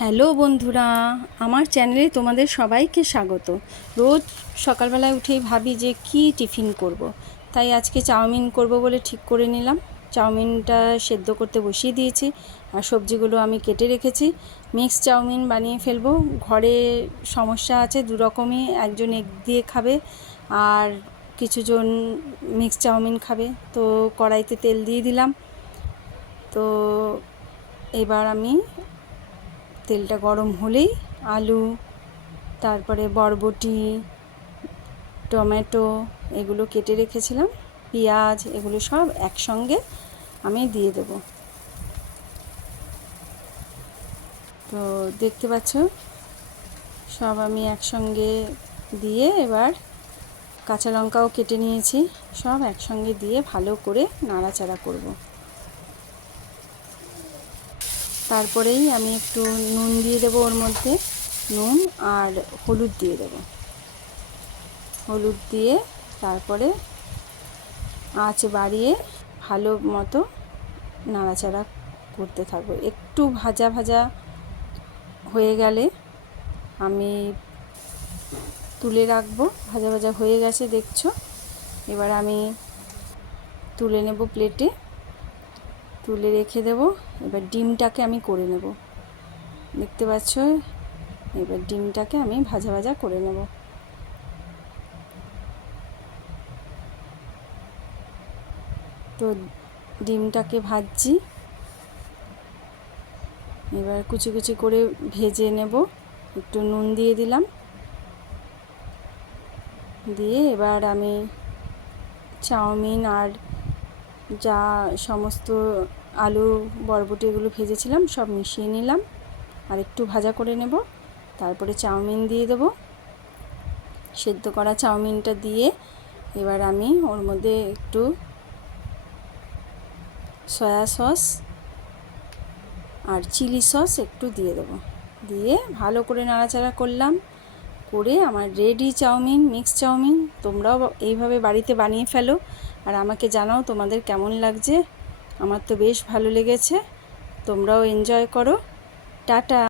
Hello বন্ধুরা, আমার চ্যানেলে তোমাদের সবাইকে স্বাগত। রোজ সকালবেলায় উঠেই ভাবি যে কি টিফিন করব। তাই আজকে চাউমিন করব বলে ঠিক করে নিলাম। চাউমিনটা সেদ্ধ করতে বসিয়ে দিয়েছি আর সবজিগুলো আমি কেটে রেখেছি। মিক্স চাউমিন বানিয়ে ফেলব। ঘরে সমস্যা আছে দু রকমই একজন এগ দিয়ে খাবে আর কিছুজন মিক্স চাউমিন খাবে। তো কড়াইতে তেল দিয়ে দিলাম। তো এবার আমি তেলটা গরম হলেই আলু, তারপরে বরবটি, টমেটো এগুলো কেটে রেখেছিলাম, পেঁয়াজ এগুলো সব একসঙ্গে আমি দিয়ে দেব। তো দেখতে পাচ্ছ, সব আমি একসঙ্গে দিয়ে এবার কাঁচা লঙ্কাও কেটে নিয়েছি, সব একসঙ্গে দিয়ে ভালো করে নাড়াচাড়া করব। তারপরেই আমি একটু নুন দিয়ে দেবো ওর মধ্যে। নুন আর হলুদ দিয়ে দেবো। হলুদ দিয়ে তারপরে আঁচ বাড়িয়ে ভালো মতো নাড়াচাড়া করতে থাকব। একটু ভাজা ভাজা হয়ে গেলে আমি তুলে রাখব। ভাজা ভাজা হয়ে গেছে, দেখছ? এবার আমি তুলে নেব প্লেটে তুলে রেখে দেব। এবার ডিমটাকে আমি করে নেব। দেখতে পাচ্ছ? এবার ডিমটাকে আমি ভাজা ভাজা করে নেব। তো ডিমটাকে ভাজছি। এবার কুচি কুচি করে ভেজে নেব। একটু নুন দিয়ে দিলাম। দিয়ে এবার আমি চাউমিন আর যা সমস্ত আলু, বরবটি এগুলো ভেজেছিলাম, সব মিশিয়ে নিলাম। আর একটু ভাজা করে নেব। তারপরে চাউমিন দিয়ে দেব। সেদ্ধ করা চাউমিনটা দিয়ে এবার আমি ওর মধ্যে একটু সয়া সস আর চিলি সস একটু দিয়ে দেব। দিয়ে ভালো করে নাড়াচাড়া করলাম। করে আমার রেডি চাউমিন মিক্স চাউমিন তোমরাও এইভাবে বাড়িতে বানিয়ে ফেলো। আর আমাকে জানাও তোমাদের কেমন লাগছে। আমার তো বেশ ভালো লেগেছে। তোমরাও এনজয় করো। টাটা।